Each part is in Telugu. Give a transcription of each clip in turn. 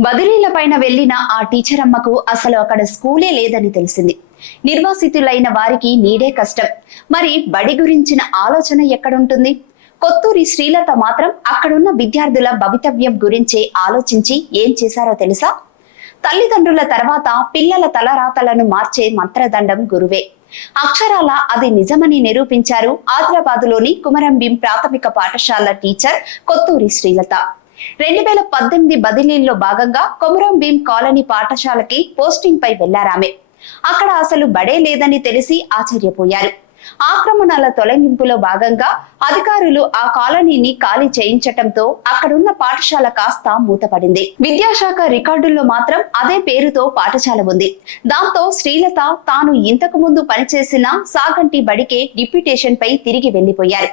బదిలీల పైన వెళ్ళిన ఆ టీచర్ అమ్మకు అసలు అక్కడ స్కూలే లేదని తెలిసింది. నిర్వాసితులైన వారికి నీడే కష్టం. మరి బడి గురించిన ఆలోచన ఎక్కడుంటుంది? కొత్తూరి శ్రీలత మాత్రం అక్కడున్న విద్యార్థుల భవితవ్యం గురించే ఆలోచించి ఏం చేశారో తెలుసా? తల్లిదండ్రుల తర్వాత పిల్లల తలరాతలను మార్చే మంత్రదండం గురువే. అక్షరాల అది నిజమని నిరూపించారు ఆదిలాబాదులోని కుమరంభీం ప్రాథమిక పాఠశాల టీచర్ కొత్తూరి శ్రీలత. రెండు వేల పద్దెనిమిది బదిలీల్లో భాగంగా కొమరం భీం కాలనీ పాఠశాలకి పోస్టింగ్ పై వెళ్ళారామె. అక్కడ అసలు బడే లేదని తెలిసి ఆశ్చర్యపోయారు. ఆక్రమణల తొలగింపులో భాగంగా అధికారులు ఆ కాలనీని ఖాళీ చేయించటంతో అక్కడున్న పాఠశాల కాస్త మూతపడింది. విద్యాశాఖ రికార్డుల్లో మాత్రం అదే పేరుతో పాఠశాల ఉంది. దాంతో శ్రీలత తాను ఇంతకు ముందు పనిచేసిన సాగంటి బడికే డిప్యూటేషన్ పై తిరిగి వెళ్ళిపోయారు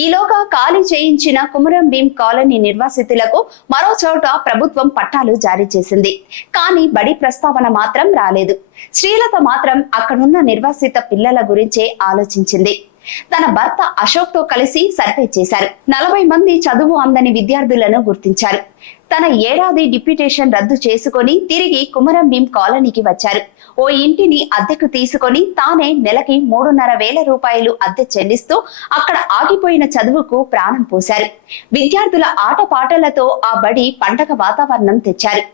ఈలోగా ఖాళీ చేయించిన కుమరం భీం కాలనీ నిర్వాసితులకు మరో చోట ప్రభుత్వం పట్టాలు జారీ చేసింది. కానీ బడి ప్రస్తావన మాత్రం రాలేదు. శ్రీలత మాత్రం అక్కడున్న నిర్వాసిత పిల్లల గురించే ఆలోచించింది. తన భర్త అశోక్తో కలిసి సర్వే చేశారు. నలభై మంది చదువు అందని విద్యార్థులను గుర్తించారు. తన ఏడాది డిప్యూటేషన్ రద్దు చేసుకొని తిరిగి కుమరం భీం కాలనీకి వచ్చారు. ఓ ఇంటిని అద్దెకు తీసుకొని తానే నెలకి మూడున్నర వేల రూపాయలు అద్దె చెల్లిస్తూ అక్కడ ఆగిపోయిన చదువుకు ప్రాణం పోశారు. విద్యార్థుల ఆటపాటలతో ఆ బడి పండగ వాతావరణం తెచ్చారు.